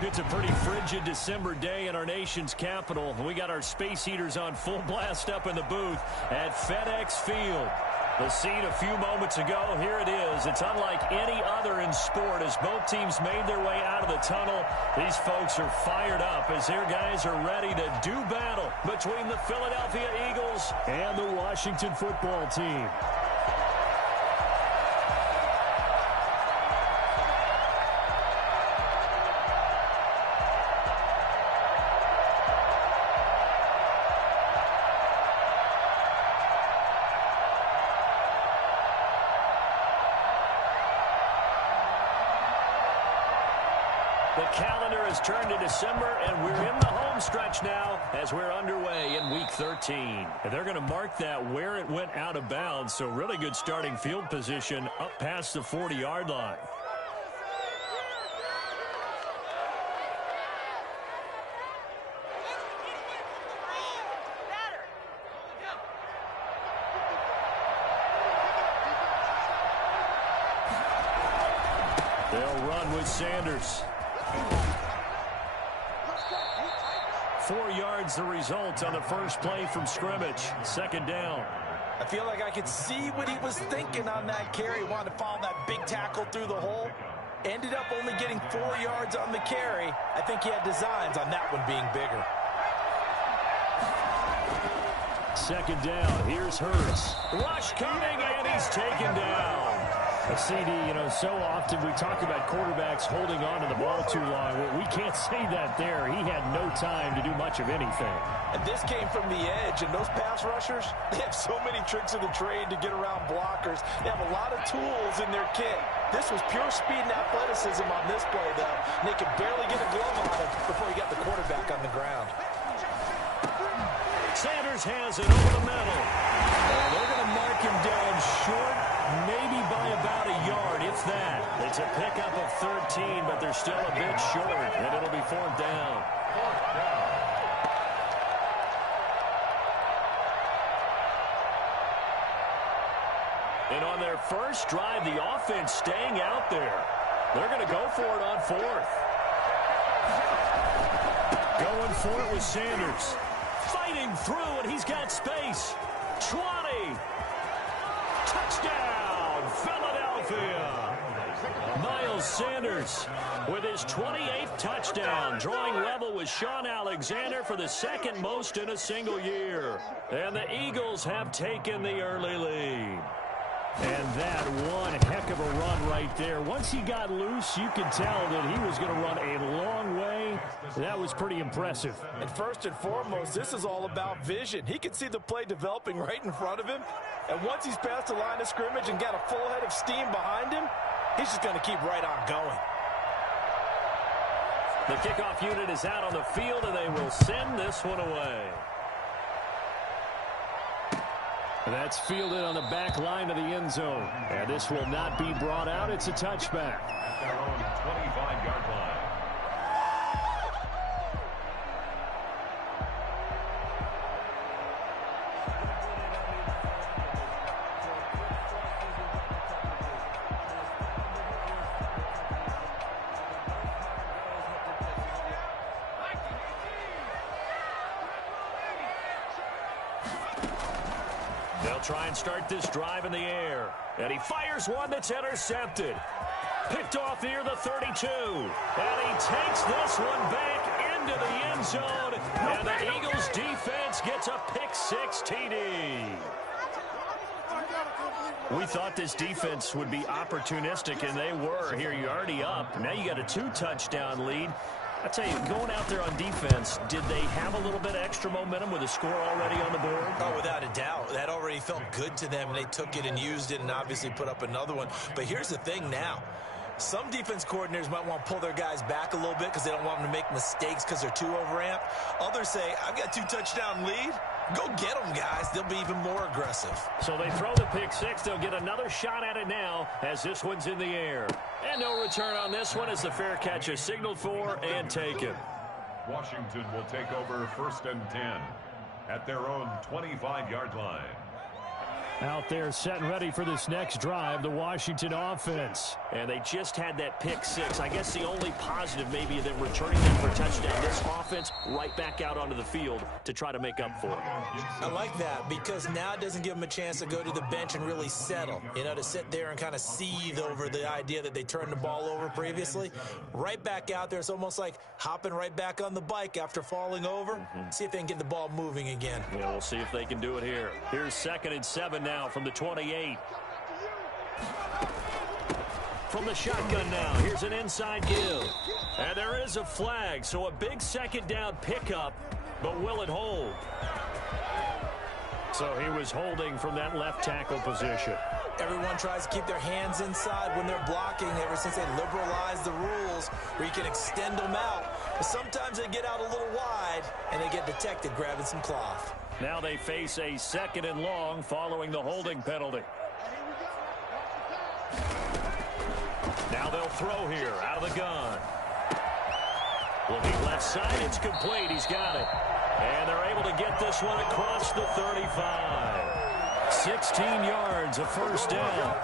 It's a pretty frigid December day in our nation's capital. We got our space heaters on full blast up in the booth at FedEx Field. The scene a few moments ago, here it is. It's unlike any other in sport as both teams made their way out of the tunnel. These folks are fired up as their guys are ready to do battle between the Philadelphia Eagles and the Washington football team. The calendar has turned to December, and we're in the home stretch now as we're underway in Week 13. And they're going to mark that where it went out of bounds, so really good starting field position up past the 40-yard line. They'll run with Sanders. 4 yards the result on the first play from scrimmage. Second down. I feel like I could see what he was thinking on that carry. Wanted to follow that big tackle through the hole. Ended up only getting 4 yards on the carry. I think he had designs on that one being bigger. Second down. Here's Hurts. Rush coming, and he's taken down. CD, so often we talk about quarterbacks holding on to the ball too long. Well, we can't say that there. He had no time to do much of anything. And this came from the edge, and those pass rushers, they have so many tricks of the trade to get around blockers. They have a lot of tools in their kit. This was pure speed and athleticism on this play, though. And they could barely get a glove on him before he got the quarterback on the ground. Sanders has it over the middle. And they're going to mark him down short, maybe by about a yard, if that. It's a pickup of 13, but they're still a bit short, and it'll be fourth down. And on their first drive, the offense staying out there. They're going to go for it on fourth. Going for it with Sanders. Fighting through, and he's got space. 20. Touchdown, Philadelphia. Miles Sanders with his 28th touchdown, drawing level with Shaun Alexander for the second most in a single year. And the Eagles have taken the early lead. And that one heck of a run right there. Once he got loose, you could tell that he was going to run a long way. That was pretty impressive. And first and foremost, this is all about vision. He could see the play developing right in front of him. And once he's past the line of scrimmage and got a full head of steam behind him, he's just going to keep right on going. The kickoff unit is out on the field, and they will send this one away. That's fielded on the back line of the end zone. And this will not be brought out. It's a touchback. At their own 25-yard line. They'll try and start this drive in the air. And he fires one that's intercepted. Picked off near the 32. And he takes this one back into the end zone. And the Eagles defense gets a pick-6 TD. We thought this defense would be opportunistic, and they were. Here, you're already up. Now you got a 2-touchdown lead. I tell you, going out there on defense, did they have a little bit of extra momentum with a score already on the board? Oh, without a doubt. That already felt good to them. They took it and used it and obviously put up another one. But here's the thing now. Some defense coordinators might want to pull their guys back a little bit because they don't want them to make mistakes because they're too overamped. Others say, I've got a 2-touchdown lead. Go get them, guys. They'll be even more aggressive. So they throw the pick-6. They'll get another shot at it now as this one's in the air. And no return on this one as the fair catch is signaled for and taken. Washington will take over 1st and 10 at their own 25-yard line. Out there set and ready for this next drive, the Washington offense. And they just had that pick six. I guess the only positive maybe of them returning them for a touchdown. This offense right back out onto the field to try to make up for it. I like that because now it doesn't give them a chance to go to the bench and really settle. You know, to sit there and kind of seethe over the idea that they turned the ball over previously. Right back out there. It's almost like hopping right back on the bike after falling over. See if they can get the ball moving again. Yeah, we'll see if they can do it here. Here's 2nd and 7 now from the 28. From the shotgun now, here's an inside give. And there is a flag, so a big 2nd down pickup, but will it hold? So he was holding from that left tackle position. Everyone tries to keep their hands inside when they're blocking ever since they liberalized the rules where you can extend them out. But sometimes they get out a little wide and they get detected grabbing some cloth. Now they face a 2nd and long following the holding penalty. Now they'll throw here out of the gun. Looking left side, it's complete. He's got it. And they're able to get this one across the 35. 16 yards, a first down.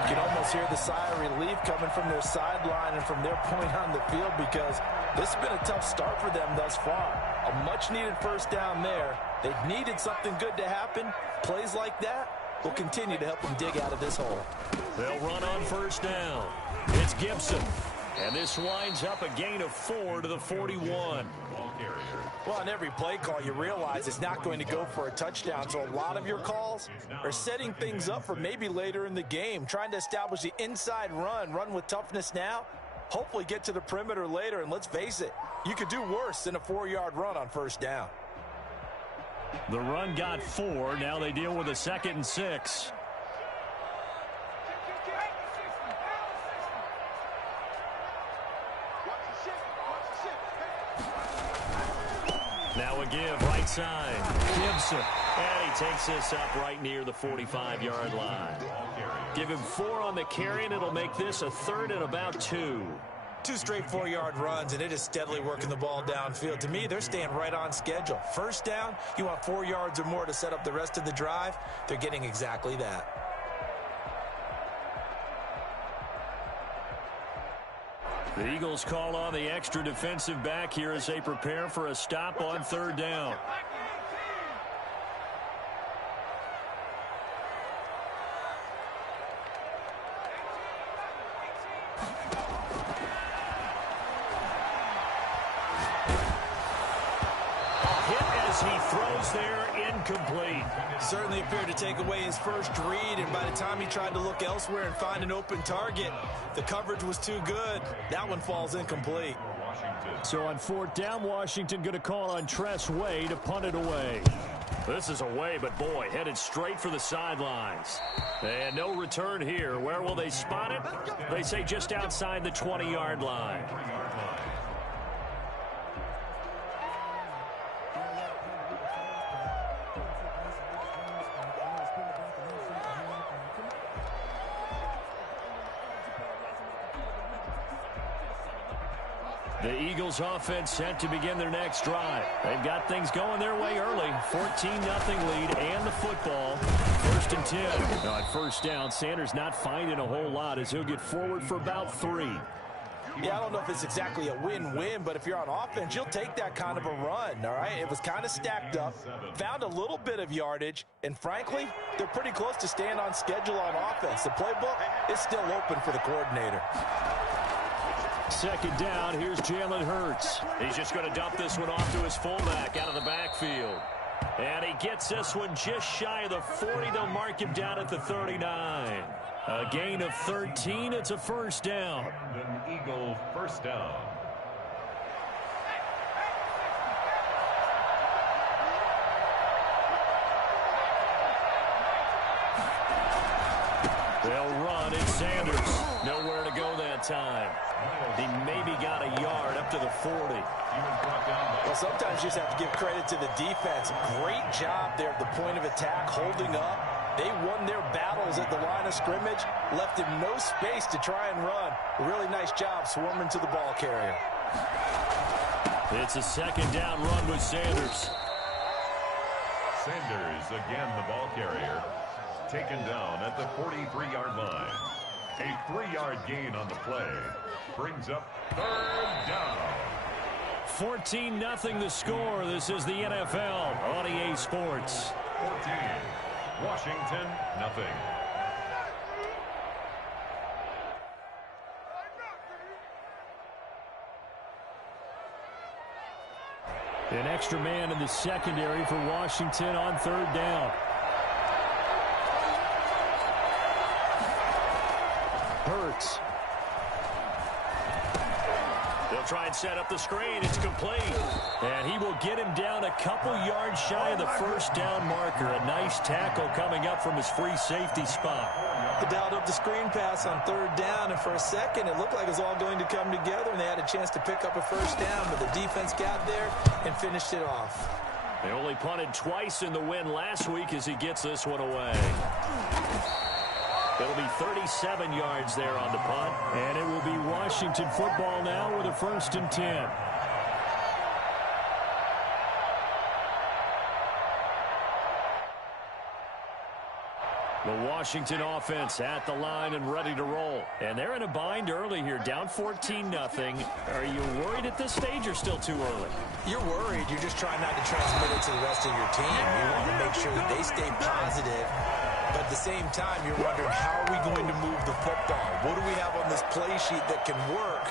You can almost hear the sigh of relief coming from their sideline and from their point on the field because this has been a tough start for them thus far. A much-needed first down there. They needed something good to happen. Plays like that will continue to help them dig out of this hole. They'll run on first down. It's Gibson. And this winds up a gain of 4 to the 41. Well, on every play call, you realize it's not going to go for a touchdown. So a lot of your calls are setting things up for maybe later in the game, trying to establish the inside run with toughness now, hopefully get to the perimeter later. And let's face it, you could do worse than a 4-yard run on first down. The run got 4. Now they deal with a 2nd and 6. Now a give right side. Gibson. And he takes this up right near the 45-yard line. Give him 4 on the carry, and it'll make this a 3rd and about 2. 2 straight 4-yard runs, and it is steadily working the ball downfield. To me, they're staying right on schedule. First down, you want 4 yards or more to set up the rest of the drive. They're getting exactly that. The Eagles call on the extra defensive back here as they prepare for a stop on 3rd down. He throws there, incomplete. Certainly appeared to take away his first read, and by the time he tried to look elsewhere and find an open target, the coverage was too good. That one falls incomplete. So on 4th down, Washington going to call on Tress Way to punt it away. This is away, but boy, headed straight for the sidelines. And no return here. Where will they spot it? They say just outside the 20-yard line. The Eagles offense set to begin their next drive. They've got things going their way early. 14-0 lead and the football. 1st and 10. Now at first down, Sanders not finding a whole lot as he'll get forward for about 3. Yeah, I don't know if it's exactly a win-win, but if you're on offense, you'll take that kind of a run, all right? It was kind of stacked up, found a little bit of yardage, and frankly, they're pretty close to staying on schedule on offense. The playbook is still open for the coordinator. 2nd down, here's Jalen Hurts. He's just going to dump this one off to his fullback out of the backfield. And he gets this one just shy of the 40. They'll mark him down at the 39. A gain of 13. It's a first down. An Eagle first down. They'll run. It's Sanders. Nowhere to go that time. He maybe got a yard up to the 40. Well, sometimes you just have to give credit to the defense. Great job there at the point of attack, holding up. They won their battles at the line of scrimmage, left him no space to try and run. A really nice job swarming to the ball carrier. It's a 2nd down run with Sanders. Sanders again the ball carrier. taken down at the 43-yard line. A 3-yard gain on the play brings up third down. 14-0 the score. This is the NFL on EA Sports. 14, Washington, nothing. An extra man in the secondary for Washington on third down. Hurts. They'll try and set up the screen. It's complete. And he will get him down a couple yards shy of the first down marker. A nice tackle coming up from his free safety spot. They dialed up the screen pass on third down, and for a second it looked like it was all going to come together, and they had a chance to pick up a first down, but the defense got there and finished it off. They only punted twice in the win last week as he gets this one away. It'll be 37 yards there on the punt, and it will be Washington football now with a 1st and 10. The Washington offense at the line and ready to roll. And they're in a bind early here, down 14-0. Are you worried at this stage or still too early? You're worried. You're just trying not to transmit it to the rest of your team. You want to make sure that they stay positive. But at the same time, you're wondering, how are we going to move the football? What do we have on this play sheet that can work?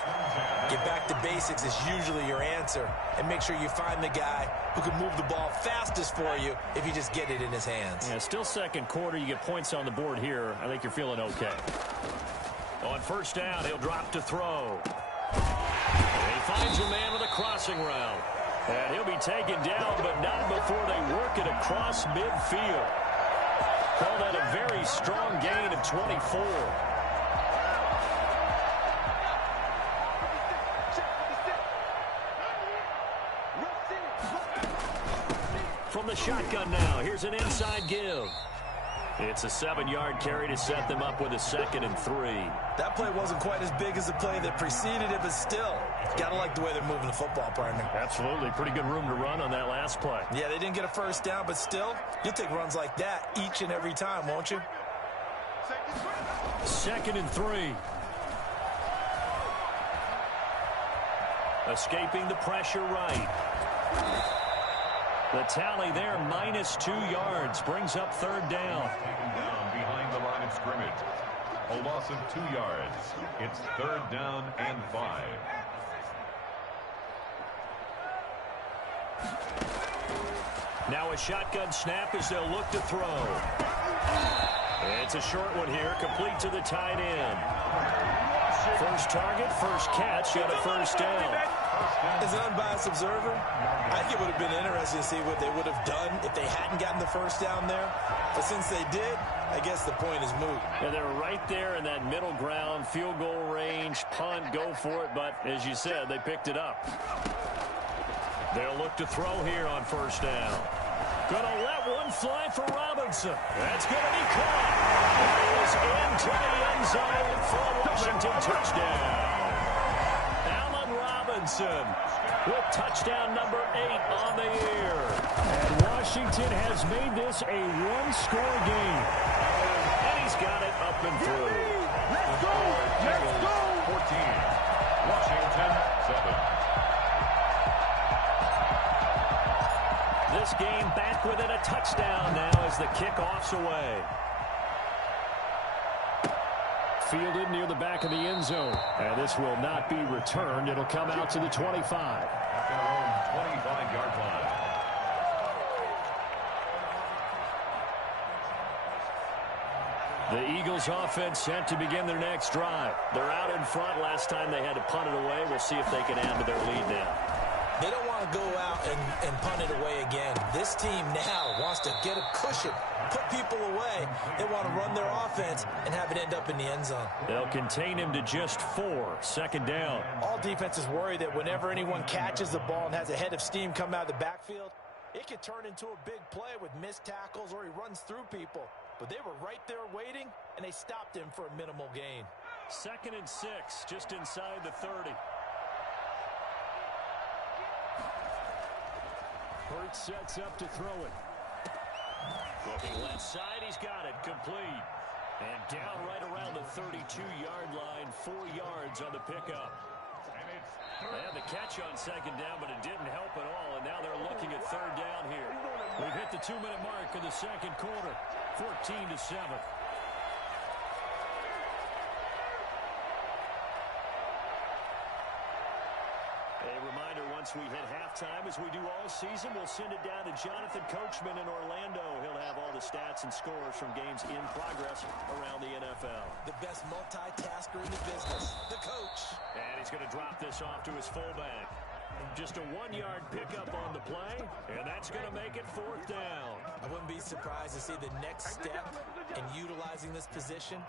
Get back to basics is usually your answer. And make sure you find the guy who can move the ball fastest for you if you just get it in his hands. Yeah, still second quarter. You get points on the board here. I think you're feeling okay. On first down, he'll drop to throw. And he finds a man with a crossing route. And he'll be taken down, but not before they work it across midfield. Call that a very strong gain of 24. From the shotgun now, here's an inside give. It's a 7-yard carry to set them up with a 2nd and 3. That play wasn't quite as big as the play that preceded it, but still, gotta like the way they're moving the football, partner. Absolutely. Pretty good room to run on that last play. Yeah, they didn't get a first down, but still, you'll take runs like that each and every time, won't you? 2nd and 3. Escaping the pressure right. The tally there, -2 yards, brings up third down. Taken down behind the line of scrimmage. A loss of 2 yards. It's third down and 5. Now a shotgun snap as they'll look to throw. It's a short one here, complete to the tight end. First target, first catch, and a first down. As an unbiased observer, I think it would have been interesting to see what they would have done if they hadn't gotten the first down there. But since they did, I guess the point is moot. Yeah, they're right there in that middle ground, field goal range, punt, go for it. But as you said, they picked it up. They'll look to throw here on first down. Gonna let one fly for Robinson. That's gonna be caught. He is into the end zone for a Washington touchdown. Allen Robinson with touchdown number 8 on the year. And Washington has made this a one-score game. And he's got it up and through. Let's go! Let's go! 14. Washington 7. This game back within a touchdown now as the kickoff's away. Fielded near the back of the end zone. And this will not be returned. It'll come out to the 25. At their own 25-yard line. The Eagles offense set to begin their next drive. They're out in front. Last time they had to punt it away. We'll see if they can add to their lead now. They don't want to go out and punt it away again. This team now wants to get a cushion, put people away. They want to run their offense and have it end up in the end zone. They'll contain him to just 4. Second down. All defenses worry that whenever anyone catches the ball and has a head of steam come out of the backfield, it could turn into a big play with missed tackles or he runs through people. But they were right there waiting, and they stopped him for a minimal gain. 2nd and 6, just inside the 30. Hurts sets up to throw it. Looking left side, he's got it. Complete. And down right around the 32-yard line, 4 yards on the pickup. They had the catch on second down, but it didn't help at all, and now they're looking at third down here. We've hit the 2-minute mark of the second quarter, 14-7. A reminder, once we hit halftime, as we do all season, we'll send it down to Jonathan Coachman in Orlando. He'll have all the stats and scores from games in progress around the NFL. The best multitasker in the business, the coach. And he's going to drop this off to his fullback. Just a 1-yard pickup on the play, and that's going to make it fourth down. I wouldn't be surprised to see the next step in utilizing this position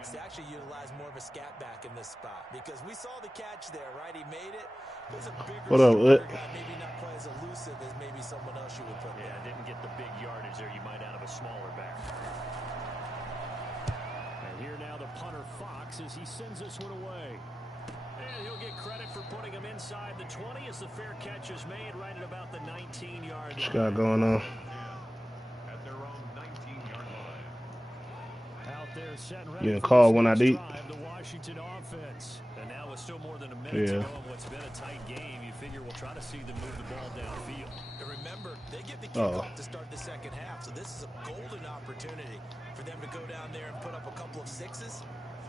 is to actually utilize more of a scat back in this spot, because we saw the catch there, right? He made it. There's a bigger, what up, Lit? guy, maybe not quite as elusive as maybe someone else you would put there. Yeah, didn't get the big yardage there you might out of a smaller back. And here now the punter Fox as he sends this one away. And he'll get credit for putting him inside the 20 as the fair catch is made right at about the 19-yard line. What's got going on? At their own 19-yard line. Out there set and ready You gonna for call this when I next eat? drive, the Washington offense. And now with still more than a minute to Yeah. go in what's been a tight game, you figure we'll try to see them move the ball downfield. And remember, they get the kickoff to start the second half, so this is a golden opportunity for them to go down there and put up a couple of sixes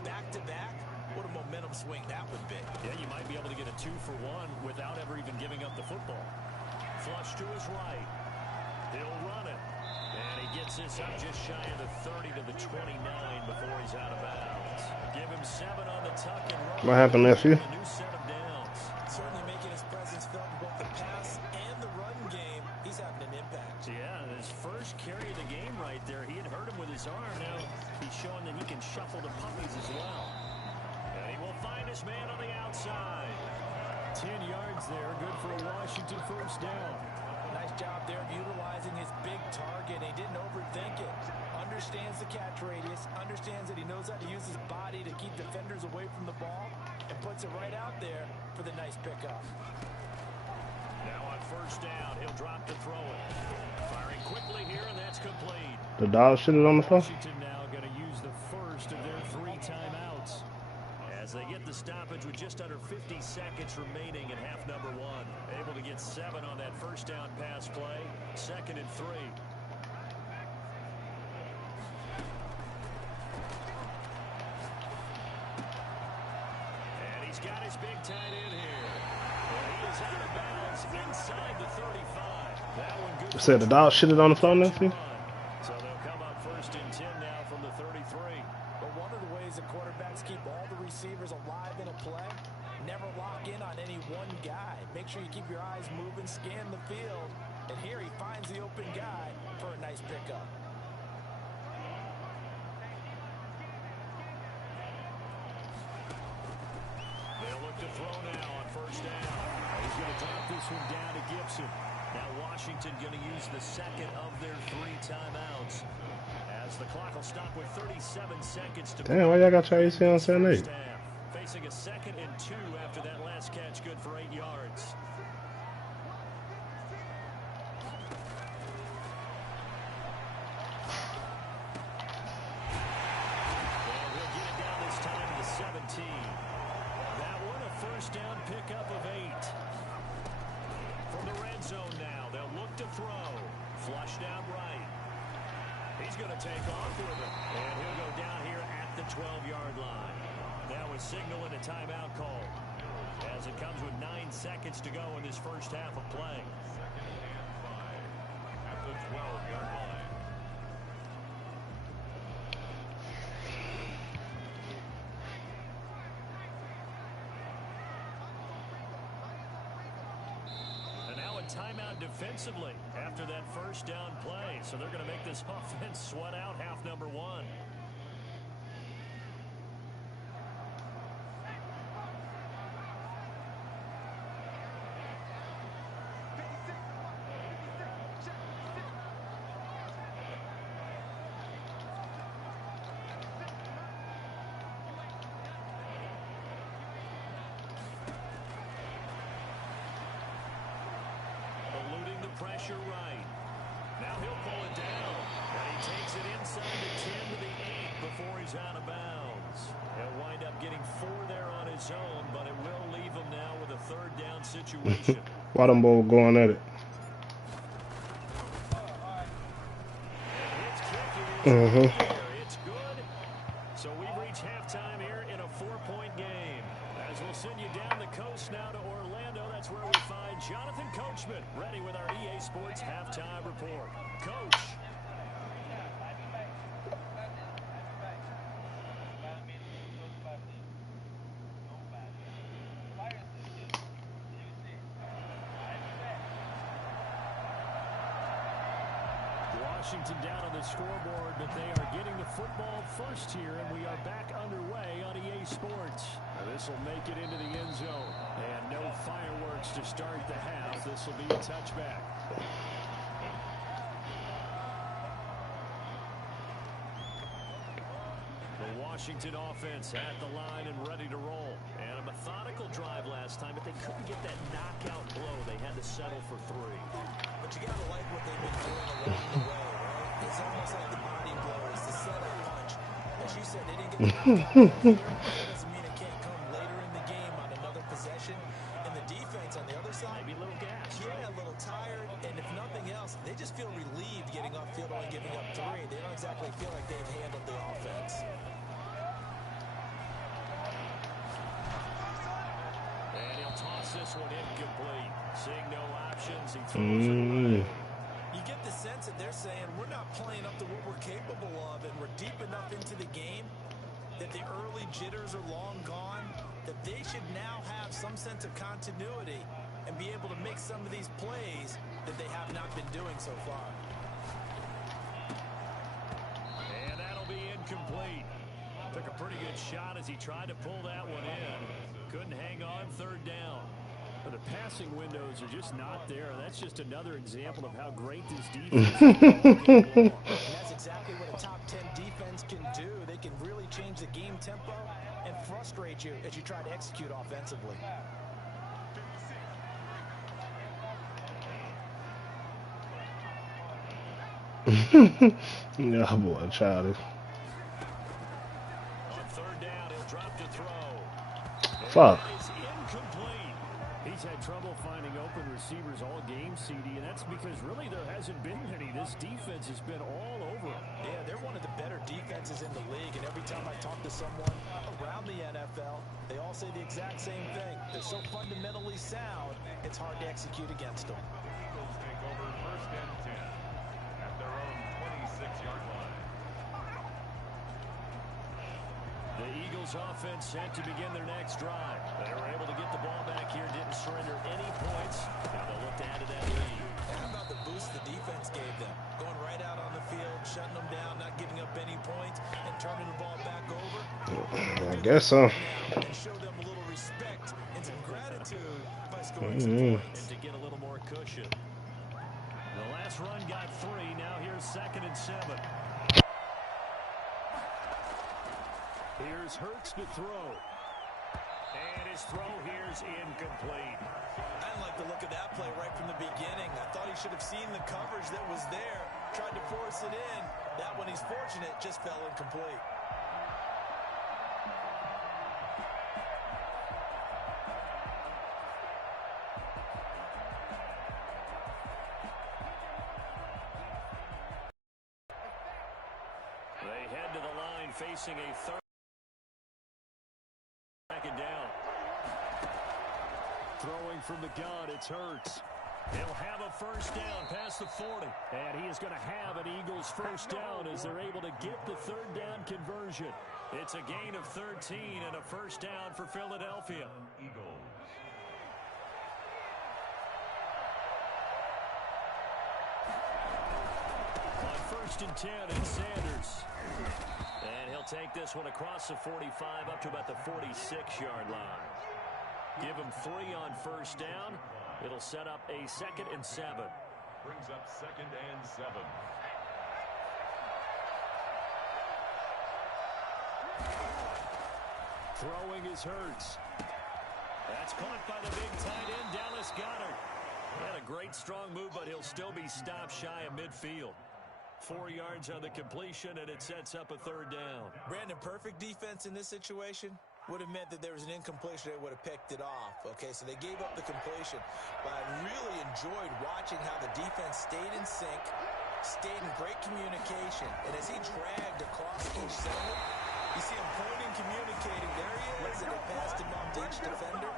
back-to-back. What a momentum swing that would be. Yeah, you might be able to get a 2-for-1 without ever even giving up the football. Flush to his right. He'll run it. And he gets this up just shy of the 30 to the 29 before he's out of bounds. Give him 7 on the tuck and run. What happened, nephew? A new set of downs. Certainly making his presence felt in both the pass and the run game. He's having an impact. Yeah, his first carry of the game right there. He had hurt him with his arm. Now he's showing that he can shuffle the puppies as well. And he will find his man on the outside. 10 yards there. Good for a Washington first down. Nice job there of utilizing his big target. He didn't overthink it. Understands the catch radius. Understands that he knows how to use his body to keep defenders away from the ball. And puts it right out there for the nice pickup. Now on first down, he'll drop to throw it. Firing quickly here, and that's complete. The dog shit is on the phone? Washington now going to use the first of their 3 timeouts as they get the stoppage with just under 50 seconds remaining in half number 1. Able to get 7 on that first down pass play. 2nd and 3. And he's got his big tight end here. And he is out of bounds inside the 35. That one good. You said the dog shit is on the phone, nephew? So they'll come up 1st and 10 now from the 33. But one of the ways that quarterbacks keep all the receivers alive in a play, never lock in on any one guy. Make sure you keep your eyes moving, scan the field. And here he finds the open guy for a nice pickup. They'll look to throw now on first down. He's going to drop this one down to Gibson. Now Washington going to use the 2nd of their 3 timeouts as the clock will stop with 37 seconds to Damn, why y'all got your AC on 7-8? Facing a 2nd and 2 after that last catch, good for 8 yards. And he'll get it down this time to the 17. That one a first down pickup of 8. From the red zone now, they'll look to throw. Flush down right. He's going to take off with it. And he'll go down here at the 12-yard line. That was signaling a timeout call as it comes with 9 seconds to go in this first half of play. 2nd and 5 at the 12-yard line. And now a timeout defensively after that first down play. So they're going to make this offense sweat out half number 1. Pressure right. Now Now he'll pull it down. And he takes it inside the 10 to the 8 before he's out of bounds. He'll wind up getting 4 there on his own, but it will leave him now with a third down situation. Why them both going at it? It's good. So we've reached halftime here in a 4-point game. As we'll send you down the coast now to Orlando, that's where we find Jonathan Coachman, ready with our EA Sports halftime report. Coach. Washington down on the scoreboard, but they are getting the football first here, and we are back underway on EA Sports. This will make it into the end zone, and no fireworks to start the half. This will be a touchback. The Washington offense at the line and ready to roll. And a methodical drive last time, but they couldn't get that knockout blow. They had to settle for 3. But you got to like what they've been doing along the way, right? It's almost like the body blows, the setup punch. As you said, they didn't get the knockout blow. That doesn't mean it can't come later in the game on another possession. And the defense on the other side, Maybe a little gas. yeah, a little tired. And if nothing else, they just feel relieved getting off field only giving up 3. They don't exactly feel like they've handled the offense. And he'll toss this one incomplete. Seeing no options, he throws it away. You get the sense that they're saying we're not playing up to what we're capable of, and we're deep enough into the game that the early jitters are long gone, that they should now have some sense of continuity and be able to make some of these plays that they have not been doing so far. And that'll be incomplete. Took a pretty good shot as he tried to pull that one in. Couldn't hang on, third down. But the passing windows are just not there. That's just another example of how great this defense is. That's exactly what a top 10 defense can do. They can really change the game tempo and frustrate you as you try to execute offensively. Yeah, boy, childish. On third down, he'll drop to throw. Fuck. That is incomplete. He's had trouble finding open receivers all game, CD, and that's because really there hasn't been any. This defense has been all over him. Yeah, they're one of the better defenses in the league, and every time I talk to someone around the NFL, they all say the exact same thing. They're so fundamentally sound, it's hard to execute against them. Eagles take over first and 10 at their own 26-yard line. The Eagles offense set to begin their next drive. They were able to get the ball back here, didn't surrender any points. Now they'll look to add to that lead. And how about the boost the defense gave them? Going right out on the field, shutting them down, not giving up any points, and turning the ball back over. I guess so. And show them a little respect and some gratitude by scoring some points. And to get a little more cushion. The last run got 3. Now here's 2nd and 7. Here's Hurts to throw. And his throw here's incomplete. I didn't like the look of that play right from the beginning. I thought he should have seen the coverage that was there, tried to force it in. That one, he's fortunate, just fell incomplete. They head to the line facing a third. Second down. Throwing from the gun, it's Hurts. He'll have a first down past the 40. And he is going to have an Eagles first down as they're able to get the third down conversion. It's a gain of 13 and a first down for Philadelphia. Eagles. On 1st and 10, it's Sanders. And he'll take this one across the 45 up to about the 46-yard line. Give him 3 on first down. It'll set up a 2nd and 7. Brings up 2nd and 7. Throwing is Hurts. That's caught by the big tight end, Dallas Goedert. And a great strong move, but he'll still be stopped shy of midfield. 4 yards on the completion, and it sets up a third down. Brandon, perfect defense in this situation would have meant that there was an incompletion. They would have picked it off. Okay, so they gave up the completion. But I really enjoyed watching how the defense stayed in sync, stayed in great communication. And as he dragged across each segment, you see him pointing, communicating. There he is, and it passed him off to each defender.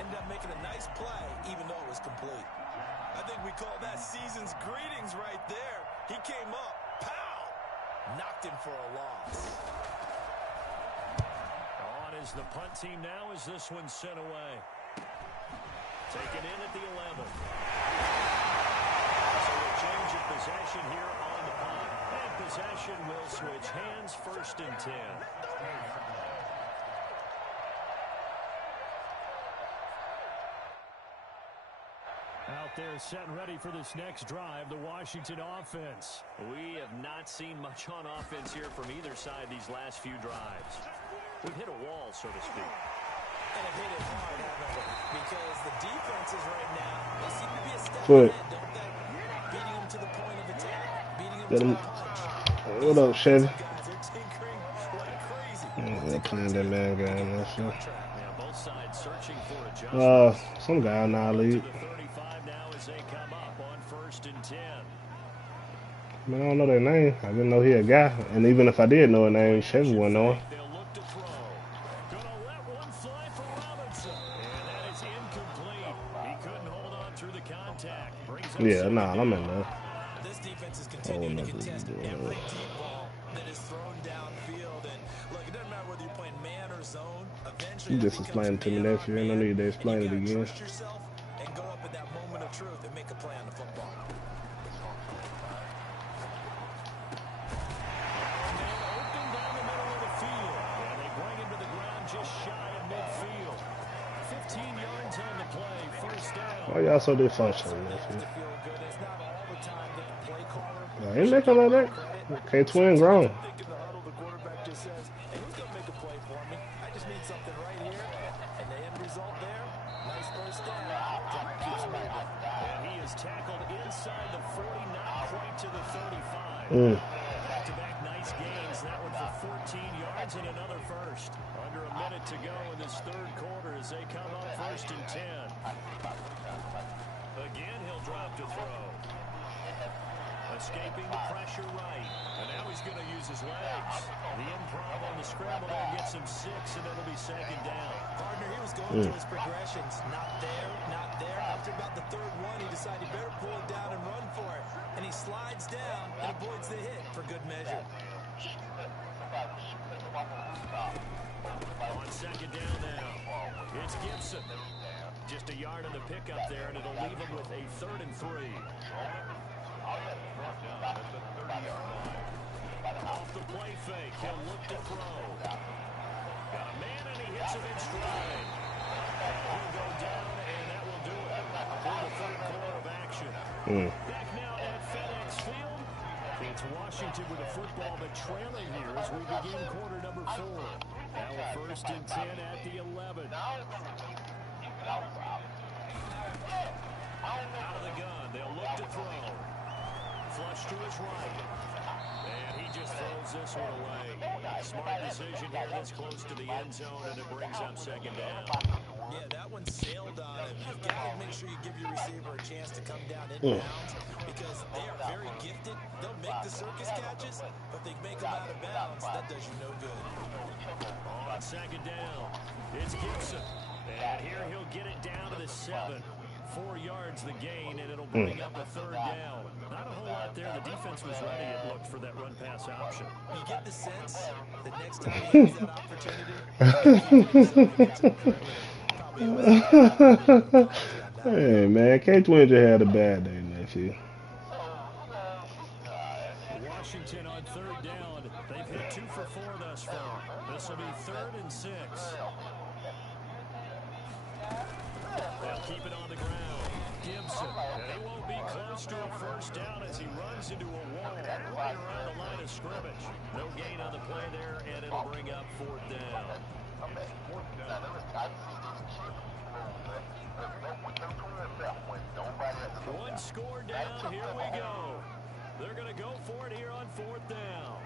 Ended up making a nice play, even though it was complete. I think we call that season's greetings right there. He came up, pow! Knocked him for a loss. On is the punt team now as this one's sent away. Taken in at the 11. So a change of possession here on the punt. And possession will switch hands, 1st and 10. Out there set and ready for this next drive, the Washington offense. We have not seen much on offense here from either side these last few drives. We've hit a wall, so to speak. And have hit it hard, haven't we? Because the defenses right now, they seem to be a step Foot. ahead, don't they? Beating them to the point of attack, beating them Get to him. the punch. What up, Chevy? Guys are tinkering like crazy. They're playing that man game. That's it. Yeah, both sides searching for adjustments. Some guy in our league. To the 35 now as they come up on 1st and 10. Man, I don't know their name. I didn't know he a guy. And even if I did know a name, Chevy wouldn't know him. They'll look to throw. Gonna let one fly for Robinson. And that is incomplete. He couldn't hold on through the contact. Brings up Yeah, second nah, I'm in down. there. This defense is continuing to nothing contest to do. every deep ball that is thrown downfield. And look, it doesn't matter whether you're playing man or zone. Eventually, You it just becomes explained to me man that on you ain't no man, need to and explain you it gotta again. trust yourself and go up at that moment of truth and make a play on the football. Open down the middle of the field. And they bring him to the ground just shy of midfield. 15 yards on the play. 1st down. Why y'all so dysfunctional, Has nephew? to feel good. It's not all the time that the play caller I ain't making like that. K-Twin grown. think in the huddle, the quarterback just says, hey, who's going to make a play for me? I just need something right here. And the end result there, nice 1st down. Clock keeps moving. And he is tackled inside the 40, not quite to the 35. Back-to-back nice gains. That one for 14 yards and another 1st. Under a minute to go in this 3rd quarter as they come up 1st and 10. Again, he'll drop to throw. Escaping the pressure right. And now he's going to use his legs. The improv on the scramble there gets him 6, and it'll be 2nd down. Gardner, he was going through his progressions. Not there, not there. After about the 3rd one, he decided he better pull it down and run for it. And he slides down and avoids the hit for good measure. On 2nd down now, it's Gibson. Just a yard on the pickup there, and it'll leave him with a 3rd and 3. Off the play fake, he'll look to throw. Got a man, and he hits him in stride. And he'll go down, and that will do it for the 3rd quarter of action. Back now at FedEx Field. It's Washington with a football, but trailing here as we begin quarter number 4. Now a 1st and 10 at the 11. Out of the gun, they'll look to throw. Flush to his right. And he just throws this one away. Smart decision here this close to the end zone, and it brings up 2nd down. Yeah, that one sailed on him. You've got to make sure you give your receiver a chance to come down in bounds because they are very gifted. They'll make the circus catches, but they make them out of bounds. That does you no good. On 2nd down, it's Gibson. And here he'll get it down to the 7. 4 yards the gain, and it'll bring up a 3rd down. Not a whole lot there. The defense was ready, it looked, for that run-pass option. You get the sense that next time he has that opportunity, Hey, man. K-Twin just had a bad day, nephew. Washington on 3rd down. They've hit 2 for 4 thus far. This will be 3rd and 6. They'll keep it on the ground. Gibson. And he won't be close to a first down as he runs into a wall right around the line of scrimmage. No gain on the play there, and it'll bring up fourth down. One score down, here we go. They're going to go for it here on fourth down.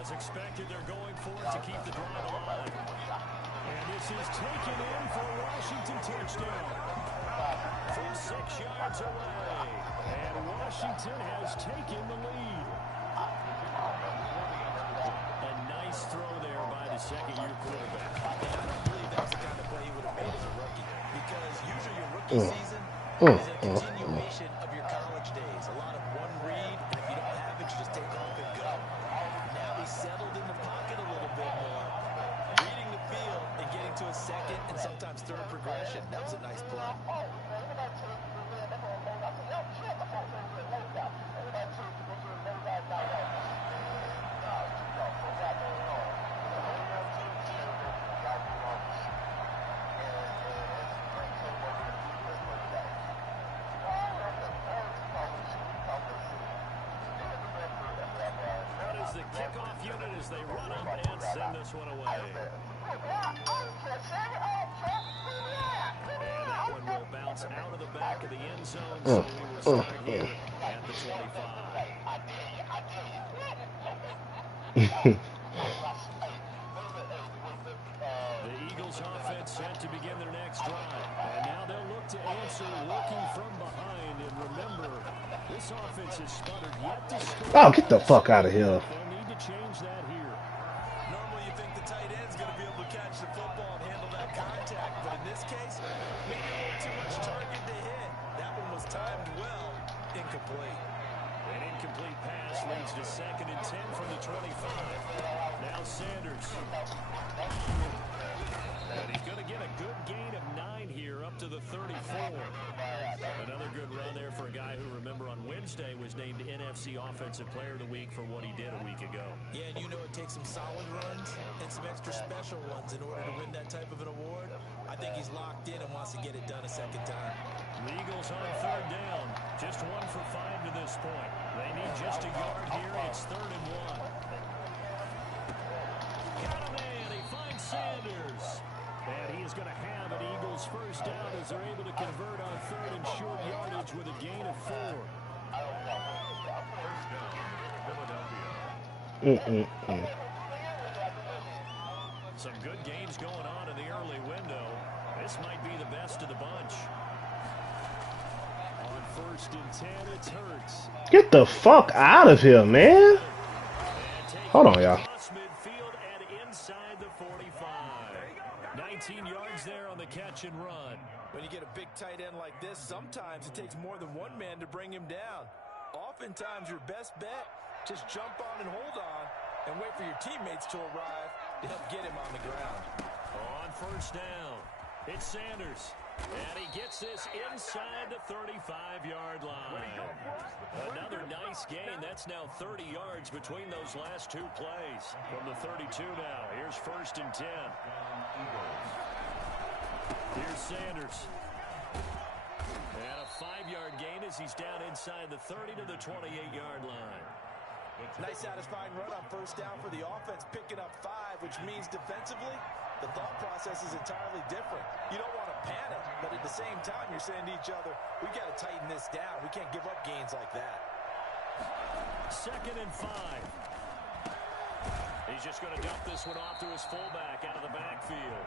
As expected, they're going for it to keep the drive alive. And this is taken in for a Washington touchdown. From 6 yards away. And Washington has taken the lead. A nice throw there by the second-year quarterback. I don't believe that's the kind of play he would have made as a rookie. Because usually your rookie season is a continuation of your college days. A lot of one read, and if you don't have it, you just take off and go. Now he's settled in the pocket a little bit more, reading the field and getting to a second and sometimes third progression. That was a nice play. The kickoff unit as they run up and send this one away. And that one will bounce out of the back of the end zone, so we will start here at the 25. The Eagles offense set to begin their next drive. And now they'll look to answer working from behind. And remember, this offense has stuttered yet to score. Oh, get the fuck out of here. Change that here. Normally you think the tight end's going to be able to catch the football and handle that contact, but in this case, maybe a little too much target to hit. That one was timed well. Incomplete. An incomplete pass leads to 2nd and 10 from the 25. Now Sanders. And he's going to get a good gain of 9 here up to the 34. Another good run there for a guy who, remember, on Wednesday was named NFC Offensive Player of the Week for what he did a week ago. Yeah, and you know it takes some solid runs and some extra special ones in order to win that type of an award. I think he's locked in and wants to get it done a second time. The Eagles on 3rd down. Just 1 for 5 to this point. They need just a yard here. It's 3rd and 1. Got a man. He finds Sanders. And he is going to have an Eagles first down as they're able to convert on 3rd and short yardage with a gain of 4. Some good games going on in the early window. This might be the best of the bunch. On 1st and 10, it's Hurts. Get the fuck out of here, man. Hold on, y'all. Midfield and inside the 45. 19 yards there on the catch and run. When you get a big tight end like this, sometimes it takes more than one man to bring him down. Oftentimes, your best bet, just jump on and hold on and wait for your teammates to arrive to help get him on the ground. On 1st down, it's Sanders. And he gets this inside the 35-yard line. Another nice gain. That's now 30 yards between those last 2 plays. From the 32 now, here's 1st and 10. Here's Sanders. And a 5-yard gain as he's down inside the 30 to the 28-yard line. Nice satisfying run on 1st down for the offense, picking up 5, which means defensively, the thought process is entirely different. You don't want to panic, but at the same time, you're saying to each other, we've got to tighten this down. We can't give up gains like that. 2nd and 5. He's just going to dump this one off to his fullback out of the backfield.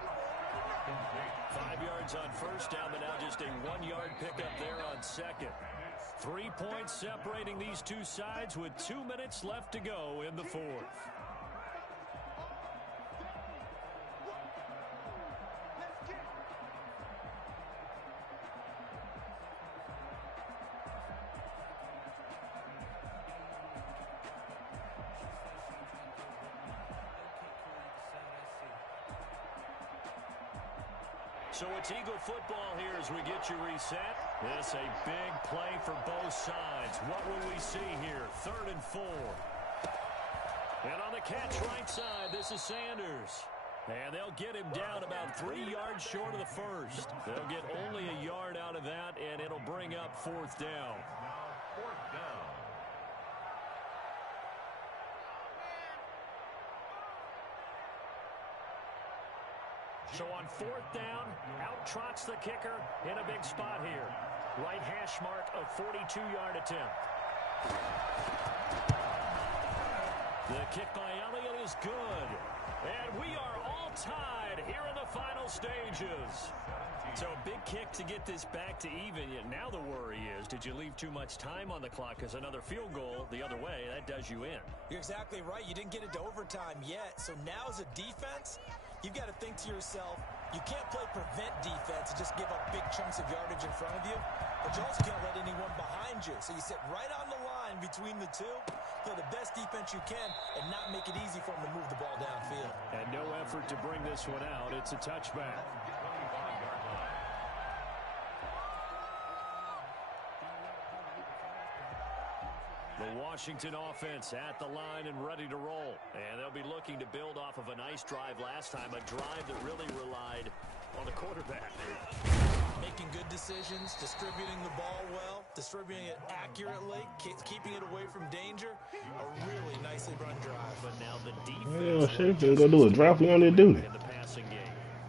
5 yards on 1st down, but now just a 1-yard pickup there on 2nd. 3 points separating these two sides with 2 minutes left to go in the 4th. So it's Eagle football here as we get you reset. This a big play for both sides. What will we see here? 3rd and 4. And on the catch right side, this is Sanders. And they'll get him down about 3 yards short of the first. They'll get only a yard out of that, and it'll bring up 4th down. Fourth down. So on 4th down, out trots the kicker in a big spot here. Right hash mark, a 42-yard attempt. The kick by Elliott is good. And we are all tied here in the final stages. So a big kick to get this back to even. Yet now the worry is, did you leave too much time on the clock? Because another field goal the other way, that does you in. You're exactly right. You didn't get it to overtime yet. So now as a defense, you've got to think to yourself, you can't play prevent defense and just give up big chunks of yardage in front of you. But you also can't let anyone behind you. So you sit right on the line between the two, play the best defense you can, and not make it easy for them to move the ball downfield. And no effort to bring this one out. It's a touchback. The Washington offense at the line and ready to roll. And they'll be looking to build off of a nice drive last time, a drive that really relied on the quarterback. Making good decisions, distributing the ball well, distributing it accurately, keeping it away from danger. A really nicely run drive. But now the Yeah, defense shit, can go do a draft. We on their duty. in the passing game.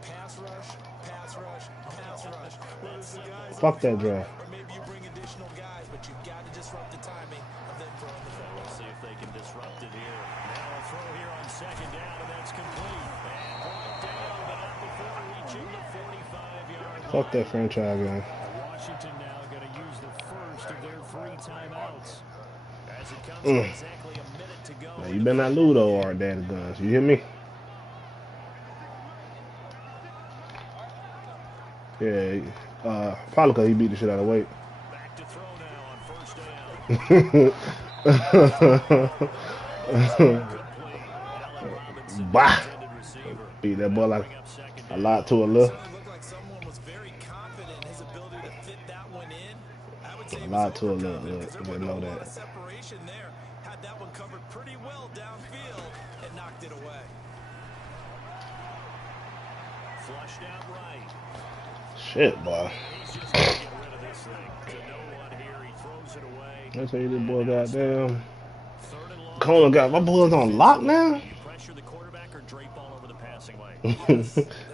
Pass rush, pass rush, pass rush. Whereas the guys Fuck up that front, draft. or maybe you bring additional guys, but you've got to disrupt the timing of them throwing the We'll football. see if they can disrupt it here. Now a throw here on 2nd down, and that's complete. And brought down, but not before reaching the 45-yard line. Fuck that franchise game. Washington now going to use the first of their 3 timeouts. As it comes to exactly a minute to go. Now, you better not lose though, or daddy guns. You hear me? Yeah, probably because he beat the shit out of Wade. Back to throw now on 1st down. Bah! Beat that boy like a lot to a little. Certainly looked like someone was very confident in his ability to fit that one in. I would say he A was lot to a little, overconfident because there you wasn't know a lot that. of separation there. Had that one covered pretty well downfield and knocked it away. Flushed out right. Shit, boy. He's just going to get rid of this thing. To no one here. He throws it away. I tell you, this boy goddamn. 3rd and long. Kona got my boys on lock now. You pressure the quarterback or drape all over the passing lane.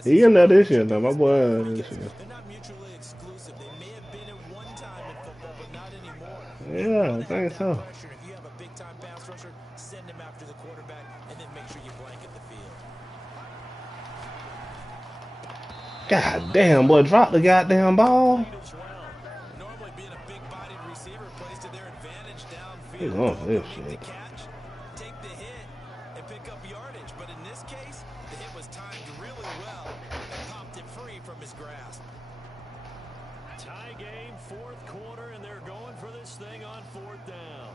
He in there this year now. My boy this year. They're not mutually exclusive. They may have been at one time in football, but not anymore. Yeah, I think so. Pressure. If you have a big-time pass rusher, send him after the quarterback, and then make sure you blanket the field. God damn, boy, drop the goddamn ball. As well. Normally, being a big-bodied receiver plays to their advantage downfield. He's on this Make shit. the catch, take the hit, and pick up yardage. But in this case, the hit was timed really well and popped it free from his grasp. Tie game, 4th quarter, and they're going for this thing on 4th down.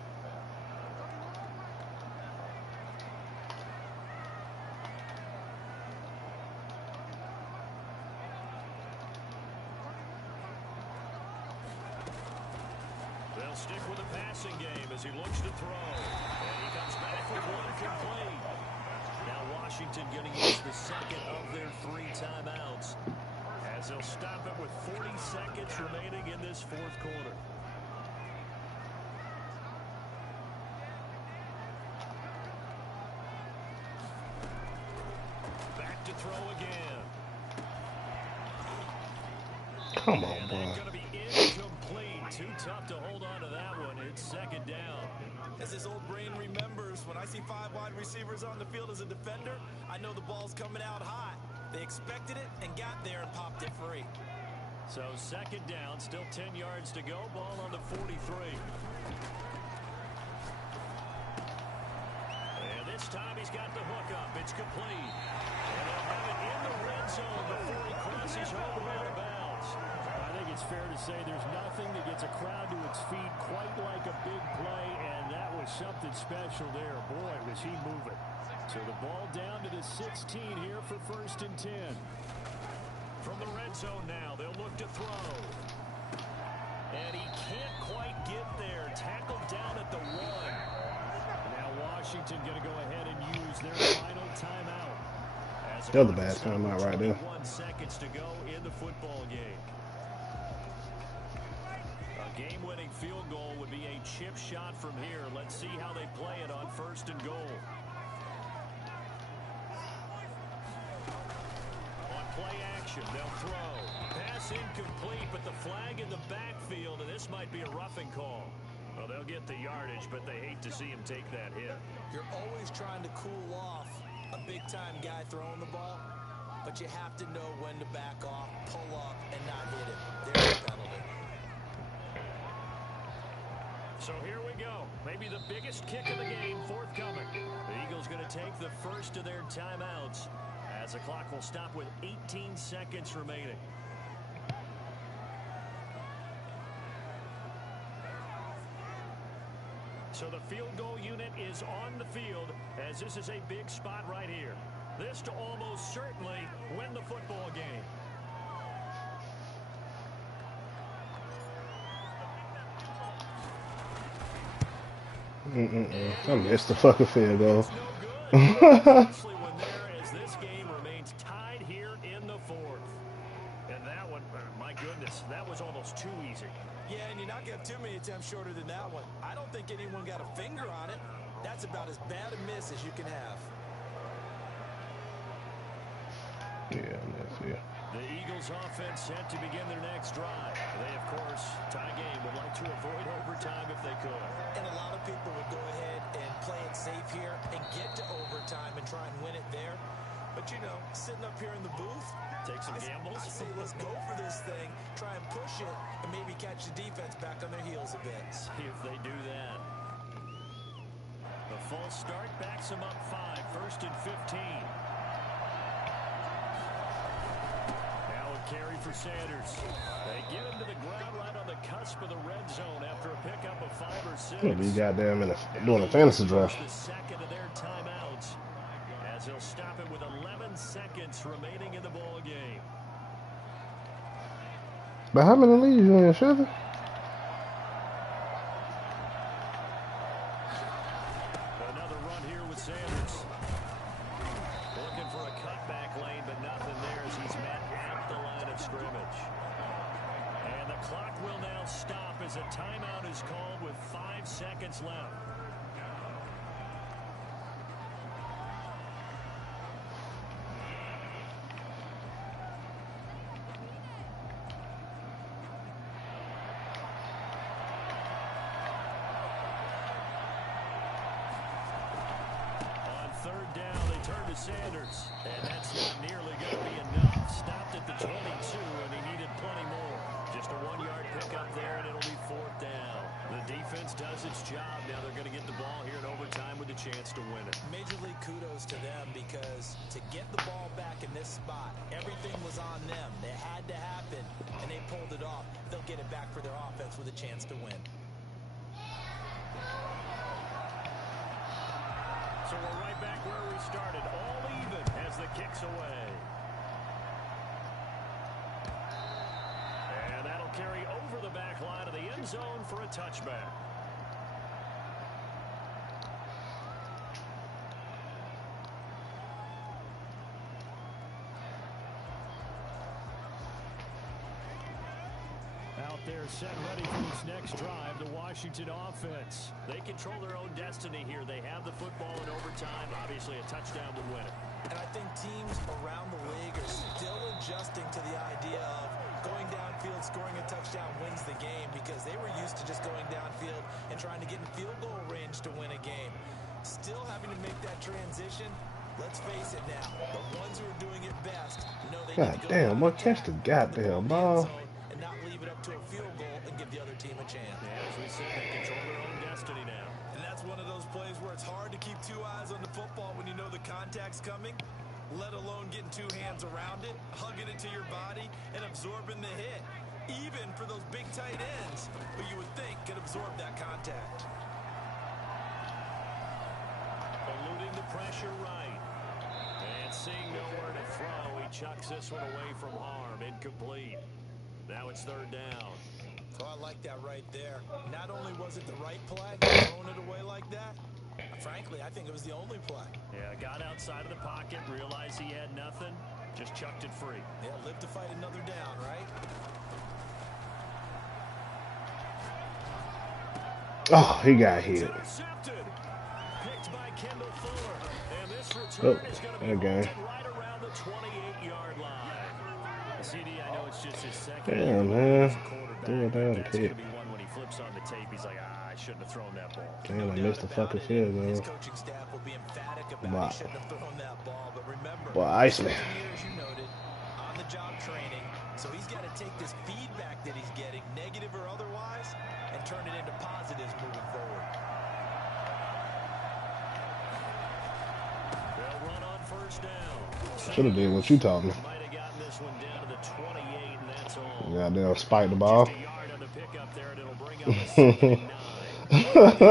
They'll stick with the passing game as he looks to throw. And he comes back with one complete. Now Washington going to use the 2nd of their 3 timeouts as they'll stop it with 40 seconds remaining in this 4th quarter. Back to throw again. Come on, And boy. that's going to be incomplete. Too tough to hold on to that one. It's 2nd down. As his old brain remembers, when I see 5 wide receivers on the field as a defender, I know the ball's coming out hot. They expected it and got there and popped it free. So 2nd down, still 10 yards to go. Ball on the 43. And this time he's got the hook up. It's complete. And they'll have it in the red zone before he crosses home out of bounds. I think it's fair to say there's nothing that gets a crowd to its feet quite like a big play, and that was something special there. Boy, was he moving. So the ball down to the 16 here for 1st and 10. From the red zone now, they'll look to throw. And he can't quite get there. Tackled down at the 1. Now Washington going to go ahead and use their final timeout as That was a bad timeout right there. 21 seconds to go in the football game. A game-winning field goal would be a chip shot from here. Let's see how they play it on 1st and goal. On play action, they'll throw. Pass incomplete, but the flag in the backfield, and this might be a roughing call. Well, they'll get the yardage, but they hate to see him take that hit. You're always trying to cool off a big-time guy throwing the ball, but you have to know when to back off, pull up, and not hit him. There's the penalty. So here we go. Maybe the biggest kick of the game forthcoming. The Eagles going to take the first of their timeouts as the clock will stop with 18 seconds remaining. So the field goal unit is on the field as this is a big spot right here. This to almost certainly win the football game. I missed the fucking field goal. Especially when as this game remains tied here in the 4th. And that one, my goodness, that was almost too easy. Yeah, and you're not going to have too many attempts shorter than that one. I don't think anyone got a finger on it. That's about as bad a miss as you can have. Yeah, that's it. The Eagles offense set to begin their next drive. They, of course, tie game, would like to avoid overtime if they could. And a lot of people would go ahead and play it safe here and get to overtime and try and win it there. But, you know, sitting up here in the booth, take some gambles. I say let's go for this thing, try and push it, and maybe catch the defense back on their heels a bit. See if they do that. The false start backs them up 5, 1st and 15. Now a carry for Sanders. They get him to the ground right on the cusp of the red zone after a pickup of 5 or 6. Gonna be goddamn doing a fantasy draft. The second of their timeouts as they'll stop it with 11 seconds remaining in the ball game. But how many leads you in, Chevy? Another run here with Sanders. Looking for a cutback lane, but nothing there as he's met at the line of scrimmage. And the clock will now stop as a timeout is called with 5 seconds left. Sanders, and that's not nearly going to be enough. Stopped at the 22, and he needed plenty more. Just a 1-yard pickup there, and it'll be 4th down. The defense does its job. Now they're going to get the ball here in overtime with a chance to win it. Major League kudos to them because to get the ball back in this spot, everything was on them. It had to happen, and they pulled it off. They'll get it back for their offense with a chance to win. So we're right back where we started, all even as the kick's away. And that'll carry over the back line of the end zone for a touchback. Out there set ready for this next drive, the Washington offense. They control their own destiny here. They have the football in overtime. Obviously, a touchdown would win it. And I think teams around the league are still adjusting to the idea of going downfield, scoring a touchdown wins the game because they were used to just going downfield and trying to get in field goal range to win a game. Still having to make that transition. Let's face it now. The ones who are doing it best know they need to go damn, what catch the goddamn ball? and not leave it up to a field goal and give the other team a chance. Yeah, as we said, they control their own destiny now. And that's one of those plays where it's hard to keep 2 eyes on the football when you know the contact's coming, let alone getting 2 hands around it, hugging it to your body, and absorbing the hit. Even for those big tight ends, who you would think could absorb that contact. Eluding the pressure right. And seeing nowhere to throw, he chucks this one away from harm. Incomplete. Now it's 3rd down. Oh, I like that right there. Not only was it the right play, throwing it away like that, I frankly, I think it was the only play. Yeah, got outside of the pocket, realized he had nothing, just chucked it free. Yeah, live to fight another down, right? Oh, he got hit. Intercepted. Picked by Kendall Fuller. And this Oh, return is going to be okay. halted right around the 28-yard line. CD, I know it's just his second Damn, year man. as a quarterback, Threw it but down that's the going pit. to be one when he flips on the tape. He's like, I shouldn't have thrown that ball. Damn, I missed the fucking field His goal. coaching staff will be emphatic about Wow. he shouldn't have thrown that ball. But remember, Boy, Iceman. second year, as you noted, on-the-job training. So he's got to take this feedback that he's getting, negative or otherwise, and turn it into positives moving forward. They'll run on first down. Should have did what you taught me. Might have gotten this one down to the 28, and that's all. Goddamn, spike the ball. Just a yard on the pickup there, and it'll bring up a 2nd and 9. A lot of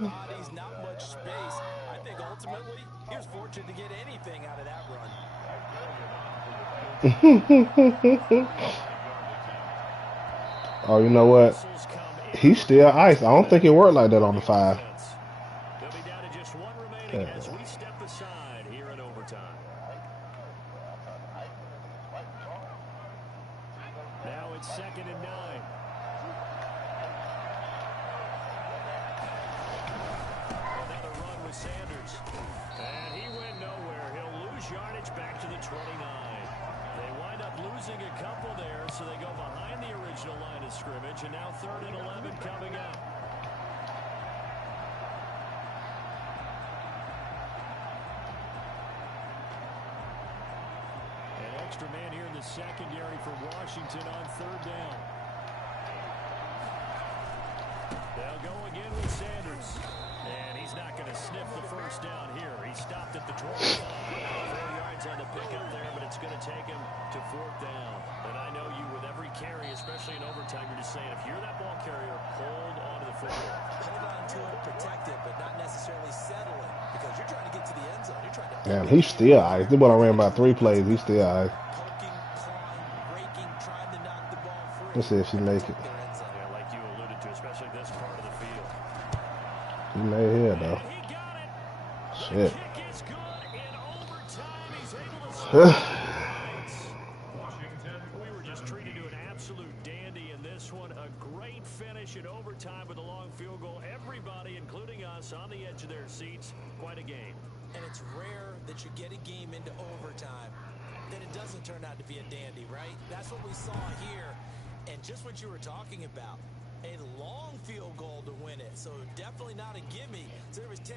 bodies, not much space. I think ultimately he was fortunate to get anything out of that run. Oh, you know what? He's still ice. I don't think it worked like that on the 5. They'll be down to just one remaining as we step aside here in overtime. Now it's 2nd and 9. Another run with Sanders. And he went nowhere. He'll lose yardage back to the 29. They wind up losing a couple there, so they go behind the original line of scrimmage, and now 3rd and 11 coming up. An extra man here in the secondary for Washington on 3rd down. They'll go again with Sanders. And he's not going to sniff the first down here. He stopped at the 25. 4 yards on the pickup there, but it's going to take him to 4th down. And I know you, with every carry, especially in overtime, you're just saying, if you're that ball carrier, hold on to the football. Hold on to it, protect it, but not necessarily settle it, because you're trying to get to the end zone. You're trying to... Damn, he's still ice. This boy I ran about 3 plays. He's still ice. Poking, clawing, raking, trying to knock the ball free. Let's see if she make it. Yeah, like you alluded to, especially this part of the field. He made here, though. He got it. Shit. Kick is good in overtime. He's able to score. We were just treated to an absolute dandy in this one. A great finish in overtime with a long field goal. Everybody, including us, on the edge of their seats. Quite a game. And it's rare that you get a game into overtime, then it doesn't turn out to be a dandy, right? That's what we saw here. And just what you were talking about, a long field goal to win it. So definitely not a gimme. So there was 10